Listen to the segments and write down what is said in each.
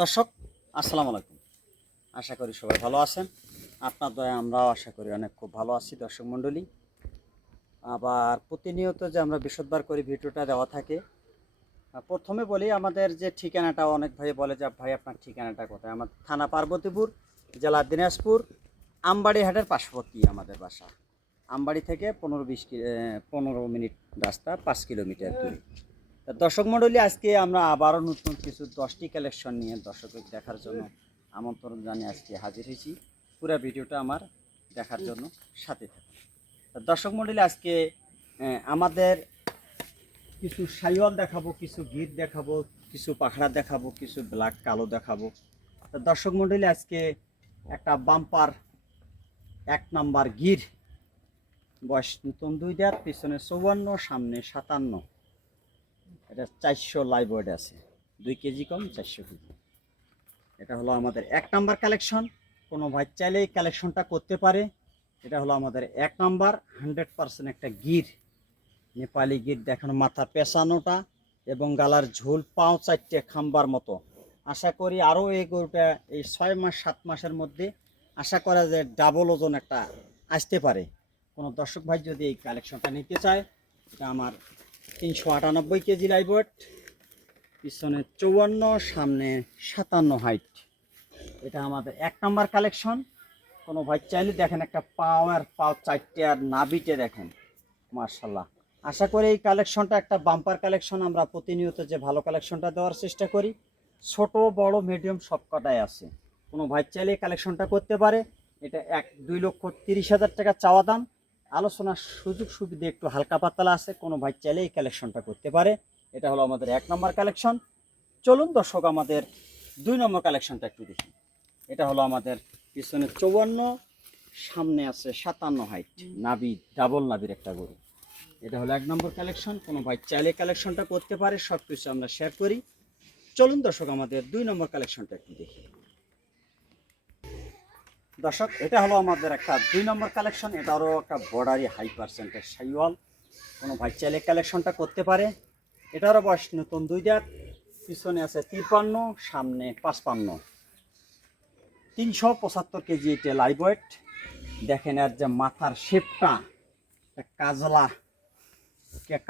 দর্শক আসসালামু আলাইকুম। আশা করি সবাই ভালো আছেন। আপনার দয়া আমরাও আশা করি অনেক খুব ভালো আছি। দর্শক মণ্ডলী, আবার প্রতিনিয়ত যে আমরা বৃহস্পতিবার করে ভিডিওটা দেওয়া থাকে, প্রথমে বলি আমাদের যে ঠিকানাটা, অনেক ভাই বলে যে ভাই আপনার ঠিকানাটা কোথায়। আমার থানা পার্বতীপুর, জেলা দিনাজপুর, আমবাড়ি হাটের পার্শ্ববর্তী আমাদের বাসা। আমবাড়ি থেকে 15 মিনিট রাস্তা, 5 কিলোমিটার দূরে। দর্শক মণ্ডলী, আজকে আমরা আবারও নতুন কিছু 10টি কালেকশন নিয়ে দর্শকদের দেখার জন্য আমন্ত্রণ জানিয়ে আজকে হাজির হয়েছি। পুরো ভিডিওটা আমার দেখার জন্য সাথে থাকুন। দর্শক মণ্ডলী, আজকে আমাদের কিছু সাইওয়াল দেখাবো, কিছু গির দেখাবো, কিছু পাখড়া দেখাবো, কিছু ব্ল্যাক কালো দেখাবো। দর্শক মণ্ডলী, আজকে একটা বাম্পার 1 নাম্বার গির, বয়স নতুন 2 দাঁত, পিছনে 54, সামনে 57। এটা 400 লাইভ ওয়েট আছে, 2 কেজি কম, 400 কেজি। এটা হলো আমাদের 1 নাম্বার কালেকশন। কোনো ভাই চাইলে এই কালেকশনটা করতে পারে। এটা হলো আমাদের 1 নাম্বার 100% একটা গির, নেপালি গির। দেখেন মাথা পেঁচানোটা এবং গালার ঝোল, পাও 4টে খাম্বার মতো। আশা করি আরও এই গরুটা এই 6 মাস 7 মাসের মধ্যে আশা করা যায় ডাবল ওজন একটা আসতে পারে। কোনো দর্শক ভাই যদি এই কালেকশনটা নিতে চায়, এটা আমার 398 কেজি লাইভ ওয়েট, পিছনে 54, সামনে 57 হাইট। এটা আমাদের 1 নাম্বার কালেকশন। কোনো ভাই চাইলে দেখেন একটা পাও 4টে, আর নাভিটে দেখেন মার্শাল্লাহ। আশা করি এই কালেকশনটা একটা বাম্পার কালেকশন। আমরা প্রতিনিয়ত যে ভালো কালেকশনটা দেওয়ার চেষ্টা করি, ছোট বড় মিডিয়াম সব কটাই আছে। কোনো ভাই চাইলে এই কালেকশনটা করতে পারে। এটা 2,30,000 টাকা চাওয়া দাম। আলোচনার সুযোগ সুবিধা একটু হালকা পাতলা আছে। কোনো ভাই চাইলে এই কালেকশনটা করতে পারে। এটা হলো আমাদের 1 নম্বর কালেকশন। চলুন দর্শক, আমাদের 2 নম্বর কালেকশনটা একটু দেখি। এটা হলো আমাদের পিছনে 54, সামনে আছে 57 হাইট, নাভি ডাবল নাভির একটা গরু। এটা হলো 1 নম্বর কালেকশন। কোনো ভাই চাইলে কালেকশনটা করতে পারে, সব কিছু আমরা শেয়ার করি। চলুন দর্শক, আমাদের 2 নম্বর কালেকশনটা একটু দেখি। দর্শক, এটা হলো আমাদের একটা 2 নম্বর কালেকশন। এটারও একটা বর্ডারি হাই পার্সেন্টের সাইওয়াল। কোনো ভাই চাইলে কালেকশনটা করতে পারে। এটারও বয়স নতুন 2 দাঁত, পিছনে আছে 53, সামনে 55, 375 কেজি এটা লাইভ ওয়েট। দেখেন এর যে মাথার শেপটা, কাজলা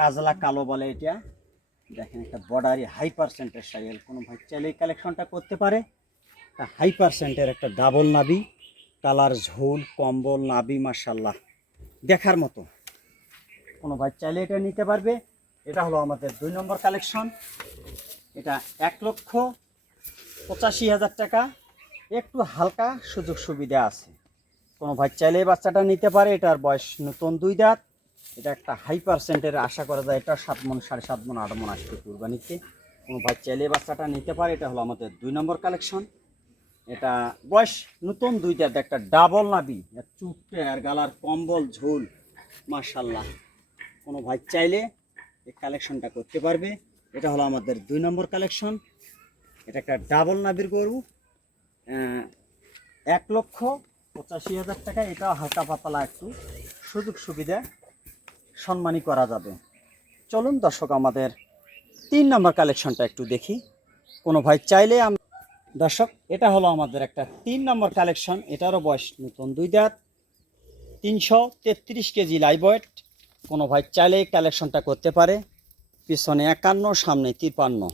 কাজলা কালো বলে এটা। দেখেন একটা বর্ডারি হাই পার্সেন্টের সাইওয়াল। কোনো ভাই চাইলে এই কালেকশনটা করতে পারে। হাই পার্সেন্টের একটা ডাবল নাভি, কালার ঝোল কম্বল, নাভি মাশাল্লাহ দেখার মতো। কোনো ভাই চাইলে এটা নিতে পারবে। এটা হলো আমাদের 2 নম্বর কালেকশন। এটা 1,85,000 টাকা, একটু হালকা সুযোগ সুবিধা আছে। কোনো ভাই চাইলে এই বাচ্চাটা নিতে পারে। এটার বয়স নতুন 2 দাঁত। এটা একটা হাই পার্সেন্টের, আশা করা যায় এটা 7 মণ, 7.5 মণ, 8 মণ আসবে কুরবানিতে। কোনো ভাই চাইলে এই বাচ্চাটা নিতে পারে। এটা হলো আমাদের 2 নম্বর কালেকশন। এটা বয়স নতুন 2 দাঁত, একটা ডাবল নাভি, চুপটে আর গালার কম্বল ঝোল মাশাল্লাহ। কোনো ভাই চাইলে এই কালেকশনটা করতে পারবে। এটা হলো আমাদের 2 নম্বর কালেকশন। এটা একটা ডাবল নাভির গরু, 1,85,000 টাকা। এটাও হালকা পাতলা একটু সুযোগ সুবিধা সম্মানী করা যাবে। চলুন দর্শক, আমাদের 3 নম্বর কালেকশনটা একটু দেখি। কোনো ভাই চাইলে দর্শক, এটা হলো আমাদের একটা 3 নম্বর কালেকশন। এটারও বয়স নতুন 2 দাঁত, 333 কেজি লাইভ ওয়েট। কোনো ভাই চাইলে এই কালেকশনটা করতে পারে। পিছনে 51, সামনে 53।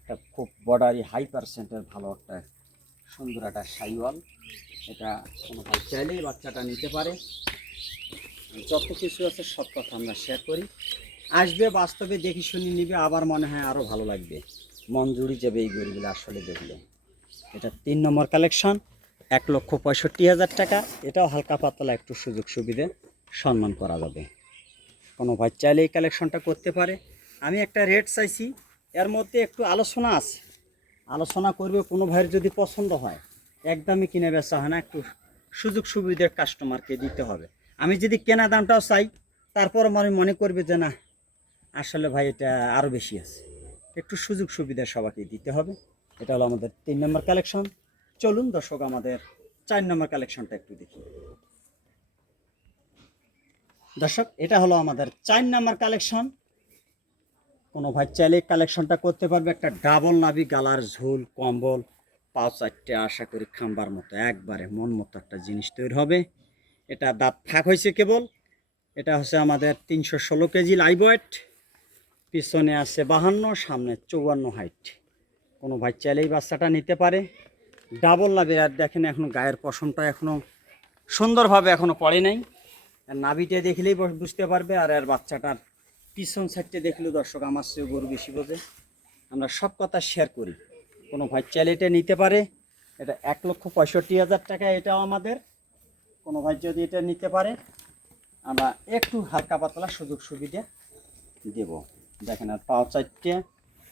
এটা খুব বর্ডারি হাই পার্সেন্টের ভালো একটা সুন্দর একটা সাইওয়াল। এটা কোনো ভাই চাইলেই বাচ্চাটা নিতে পারে। যত কিছু আছে সব কথা আমরা শেয়ার করি। আসবে, বাস্তবে দেখি শুনি নিবে, আবার মনে হয় আরও ভালো লাগবে, মন জুড়ি যাবে এই গরুগুলো আসলে দেখলে। এটা 3 নম্বর কালেকশন, 1,65,000 টাকা। এটাও হালকা পাতলা একটু সুযোগ সুবিধে সম্মান করা যাবে। কোনো ভাই চাইলে এই কালেকশনটা করতে পারে। আমি একটা রেট চাইছি, এর মধ্যে একটু আলোচনা আছে, আলোচনা করবে। কোনো ভাইয়ের যদি পছন্দ হয়, একদমই কিনে বেচা হয় না, একটু সুযোগ সুবিধা কাস্টমারকে দিতে হবে। আমি যদি কেনা দামটাও চাই, তারপর আমি মনে করবে যে না, আসলে ভাই এটা আরও বেশি আছে, একটু সুযোগ সুবিধা সবাইকে দিতে হবে। এটা হলো আমাদের 3 নম্বর কালেকশন। চলুন দর্শক, আমাদের 4 নম্বর কালেকশনটা একটু দেখি। দর্শক, এটা হলো আমাদের 4 নম্বর কালেকশন। কোনো ভাই চাইলে কালেকশনটা করতে পারবে। একটা ডাবল নাভি, গালার ঝোল, কম্বল, পাঁচ চারটে আশা করি খাম্বার মতো একবারে মন মতো একটা জিনিস তৈরি হবে। এটা দাঁত ফাঁক হয়েছে কেবল। এটা হচ্ছে আমাদের 316 কেজি লাইভ ওয়েট, পিছনে আছে 52, সামনে 54 হাইট। কোনো ভাই চাইলেই বাচ্চাটা নিতে পারে। ডাবল নাভি, আর দেখেন এখনও গায়ের পশমটা এখনও সুন্দরভাবে এখনও পড়ে নাই। আর নাভিটা দেখলেই বুঝতে পারবে। আর এর বাচ্চাটার পিছন সাইডটা দেখলেও দর্শক আমার চেয়ে গরু বেশি বোঝে। আমরা সব কথা শেয়ার করি। কোনো ভাই চাইলে এটা নিতে পারে। এটা 1,65,000 টাকা এটাও আমাদের। কোনো ভাই যদি এটা নিতে পারে আমরা একটু হালকা পাতলা সুযোগ সুবিধা দেব। দেখেন আর পাও চারটে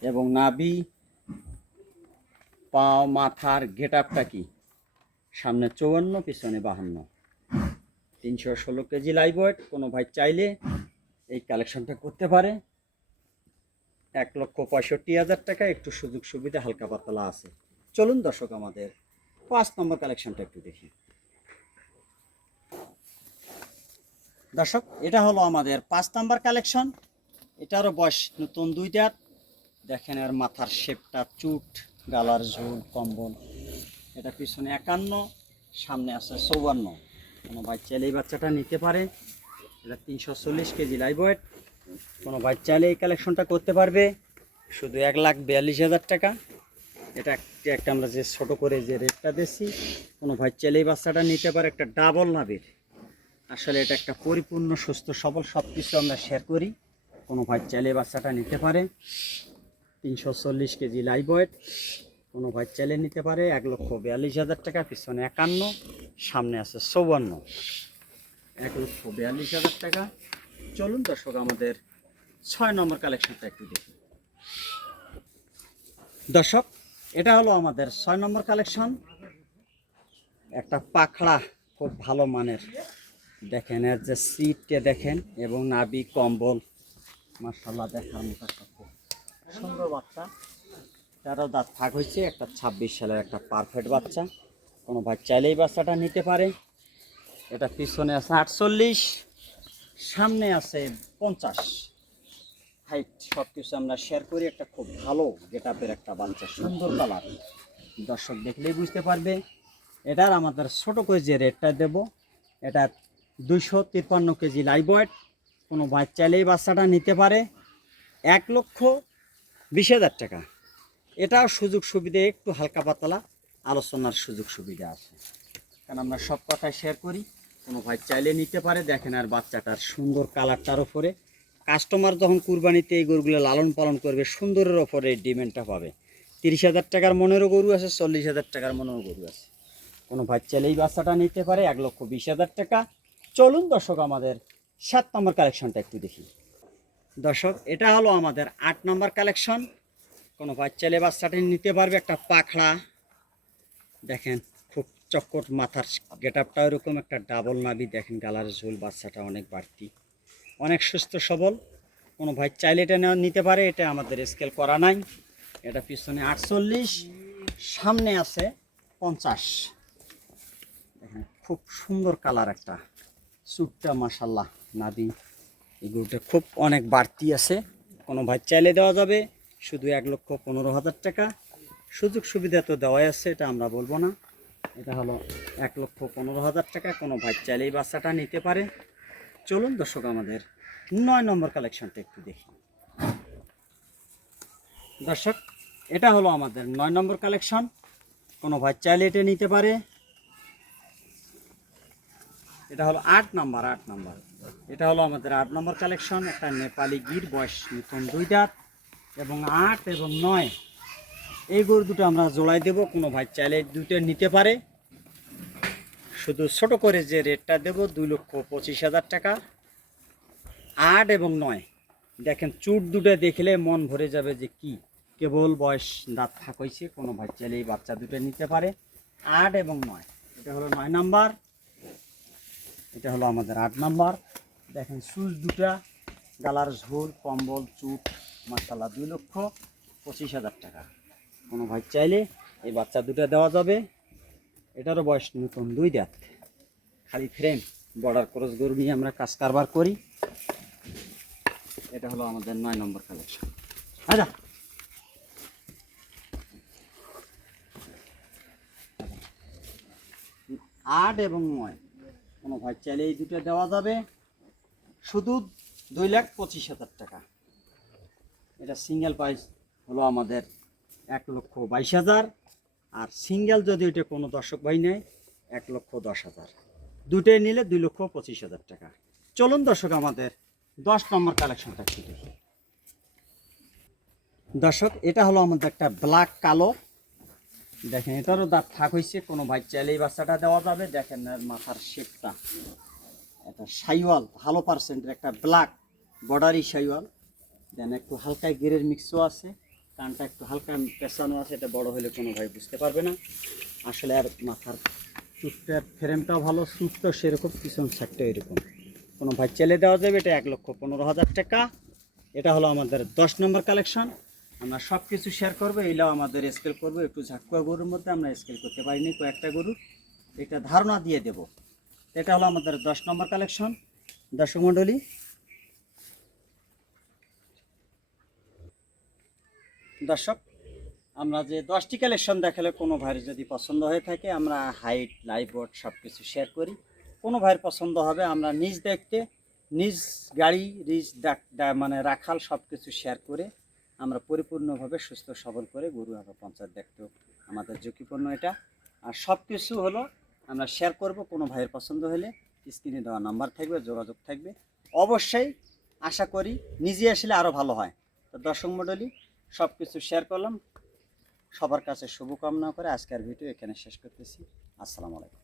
এবং নাভি, পাও, মাথার গেট আপটা কি, সামনে 54, পিছনে 52, 316 কেজি লাইভ ওয়েট। কোনো ভাই চাইলে এই কালেকশনটা করতে পারে। 1,65,000 টাকা, একটু সুযোগ সুবিধা হালকা পাতলা আছে। চলুন দর্শক আমাদের 5 নম্বর কালেকশনটা একটু দেখি। দর্শক এটা হলো আমাদের 5 নম্বর কালেকশন। এটারও বয়স নতুন 2 দাঁত। দেখেন এর মাথার শেপটা, চুট, গালার ঝোল, কম্বল। এটা পিছনে 51, সামনে আছে 54। কোনো ভাই চাইলে এই বাচ্চাটা নিতে পারে। এটা 340 কেজি লাইভ ওয়েট। কোনো ভাই চাইলে এই কালেকশনটা করতে পারবে শুধু 1,42,000 টাকা। এটা একটা আমরা যে ছোটো করে যে রেটটা দিচ্ছি, কোনো ভাই চাইলে এই বাচ্চাটা নিতে পারে। একটা ডাবল নাভির, আসলে এটা একটা পরিপূর্ণ সুস্থ সবল, সব কিছু আমরা শেয়ার করি। কোনো ভাই চাইলে বাচ্চাটা নিতে পারে। 340 কেজি লাইভ ওয়েট। কোনো ভাই চাইলে নিতে পারে। 1,42,000 টাকা, পিছনে 51, সামনে আছে 54। 1,42,000 টাকা। চলুন দর্শক আমাদের 6 নম্বর কালেকশনটা একটু দেখি। দর্শক এটা হলো আমাদের 6 নম্বর কালেকশন। একটা পাখড়া খুব ভালো মানের। দেখেন এর যে সিটটা দেখেন এবং নাভি, কম্বল, মাশাআল্লাহ দেখার মতো খুব সুন্দর বাচ্চা। তারও দাঁত ফাঁক হয়েছে। একটা 26 সালের একটা পারফেক্ট বাচ্চা। কোনো ভাই চাইলেই বাচ্চাটা নিতে পারে। এটা পিছনে আছে 48, সামনে আছে 50 হাইট। সব কিছু আমরা শেয়ার করি। একটা খুব ভালো গেট আপের একটা বাচ্চা, সুন্দর কালার। দর্শক দেখলেই বুঝতে পারবে। এটার আমাদের ছোটো করে যে রেটটা দেব, এটা 253 কেজি লাইভ ওয়েট। কোনো ভাই চাইলেই বাচ্চাটা নিতে পারে। 1,20,000 টাকা। এটাও সুযোগ সুবিধা একটু হালকা পাতলা আলোচনার সুযোগ সুবিধা আছে, কারণ আমরা সব কথাই শেয়ার করি। কোনো ভাই চাইলে নিতে পারে। দেখেন আর বাচ্চাটার সুন্দর কালারটার ওপরে কাস্টমার যখন কুরবানিতে এই গরুগুলো লালন পালন করবে, সুন্দরের ওপরে এই ডিমান্ডটা পাবে। 30,000 টাকার মনেরও গরু আছে, 40,000 টাকার মনেরও গরু আছে। কোনো ভাই চাইলে এই বাচ্চাটা নিতে পারে। 1,20,000 টাকা। চলুন দর্শক আমাদের 7 নম্বর কালেকশনটা একটু দেখি। দর্শক এটা হলো আমাদের 8 নম্বর কালেকশন। কোনো ভাই চাইলে বাচ্চাটা নিতে পারবে। একটা পাখড়া দেখেন, খুব চক্কট, মাথার গেট আপটা ওইরকম, একটা ডাবল নাভি, দেখেন গালার ঝোল, বাচ্চাটা অনেক বাড়তি, অনেক সুস্থ সবল। কোনো ভাই চাইলে এটা নিতে পারে। এটা আমাদের স্কেল করা নাই। এটা পিছনে 48, সামনে আছে 50। দেখেন খুব সুন্দর কালার একটা, চুটটা মাশাল্লাহ, নাভি, এই গরুটা খুব অনেক বাড়তি আছে। কোনো ভাই চাইলে দেওয়া যাবে শুধু 1,15,000 টাকা। সুযোগ সুবিধা তো দেওয়াই আছে, এটা আমরা বলবো না। এটা হলো 1,15,000 টাকা। কোনো ভাই চাইলেই বাচ্চাটা নিতে পারে। চলুন দর্শক আমাদের 9 নম্বর কালেকশনটা একটু দেখি। দর্শক এটা হলো আমাদের 9 নম্বর কালেকশন। কোনো ভাই চাইলে এটা নিতে পারে। এটা হলো 8 নম্বর। এটা হলো আমাদের 8 নম্বর কালেকশন। একটা নেপালি গির, বয়স নতুন 2 দাঁত এবং 8 এবং 9। এই গরু দুটো আমরা জোড়াই দেব। কোনো ভাই চাইলে দুটো নিতে পারে। শুধু ছোট করে যে রেটটা দেব 2,25,000 টাকা। 8 এবং 9 দেখেন চুট দুটো দেখলে মন ভরে যাবে যে কি, কেবল বয়স দাঁত ফাঁক হয়েছে। কোনো ভাই চাইলে এই বাচ্চা দুটো নিতে পারে। 8 এবং 9, এটা হলো 9 নাম্বার। এটা হলো আমাদের 8 নাম্বার। দেখেন সুচ দুটা, গালার ঝোল, কম্বল, চুট, মাশাআল্লাহ 2,25,000 টাকা। কোনো ভাই চাইলে এই বাচ্চা দুটো দেওয়া যাবে। এটারও বয়স নতুন 2 দাঁত, খালি ফ্রেম, বর্ডার ক্রস গরু নিয়ে আমরা কাজ কারবার করি। এটা হলো আমাদের 9 নম্বর কালেকশন। আচ্ছা, আট এবং 9 কোনো ভাই চাইলে এই দুটো দেওয়া যাবে শুধু 2,25,000 টাকা। এটা সিঙ্গেল প্রাইস হলো আমাদের 1,22,000, আর সিঙ্গেল যদি এটা কোনো দর্শক ভাই নেয় 1,10,000, দুটোই নিলে 2,25,000 টাকা। চলুন দর্শক আমাদের 10 নম্বর কালেকশনটা একটু দেখি। দর্শক এটা হলো আমাদের একটা ব্ল্যাক কালো, দেখেন এটারও দাঁত থাক হয়েছে, কোনো ভাই চাইলে এই বাচ্চাটা দেওয়া যাবে। দেখেন এর মাথার শেপটা, এটা শাইওয়াল ভালো পার্সেন্টের একটা ব্ল্যাক বর্ডারি শাইওয়াল। দেন একটু হালকা গিরের মিক্সও আছে, কানটা একটু হালকা পেঁচানো আছে, এটা বড় হলে কোনো ভাই বুঝতে পারবে না। আসলে আর মাথার চুটটার ফ্রেমটাও ভালো, চুটটাও সেরকম, পিছন সাইডটা এরকম। কোনো ভাই চাইলে দেওয়া যাবে, এটা 1,15,000 টাকা। এটা হলো আমাদের 10 নম্বর কালেকশন। আমরা সব কিছু শেয়ার করবো, এইটাও আমাদের স্কেল করবো। একটু ঝাঁকুয়া গরুর মধ্যে আমরা স্কেল করতে পারিনি কয়েকটা গরু, এটা ধারণা দিয়ে দেব। এটা হলো আমাদের 10 নম্বর কালেকশন। দর্শক মণ্ডলী, দর্শক আমরা যে 10টি কালেকশন দেখালে কোনো ভাইয়ের যদি পছন্দ হয়ে থাকে, আমরা হাইট লাইভ বোর্ড সব কিছু শেয়ার করি। কোনো ভাইয়ের পছন্দ হবে আমরা নিজ দেখতে, নিজ গাড়ি, নিজ মানে রাখাল সব কিছু শেয়ার করে আমরা পরিপূর্ণভাবে সুস্থ সবল করে গরু আবার পঞ্চায়েত দেখতেও আমাদের ঝুঁকিপূর্ণ এটা। আর সব কিছু হলো আমরা শেয়ার করব। কোনো ভাইয়ের পছন্দ হলে স্ক্রিনে দেওয়া নাম্বার থাকবে, যোগাযোগ থাকবে। অবশ্যই আশা করি নিজে আসলে আরও ভালো হয়। তো দর্শক মণ্ডলী, সব কিছু শেয়ার করলাম, সবার কাছে শুভকামনা করে আজকের ভিডিও এখানে শেষ করতেছি। আসসালামু আলাইকুম।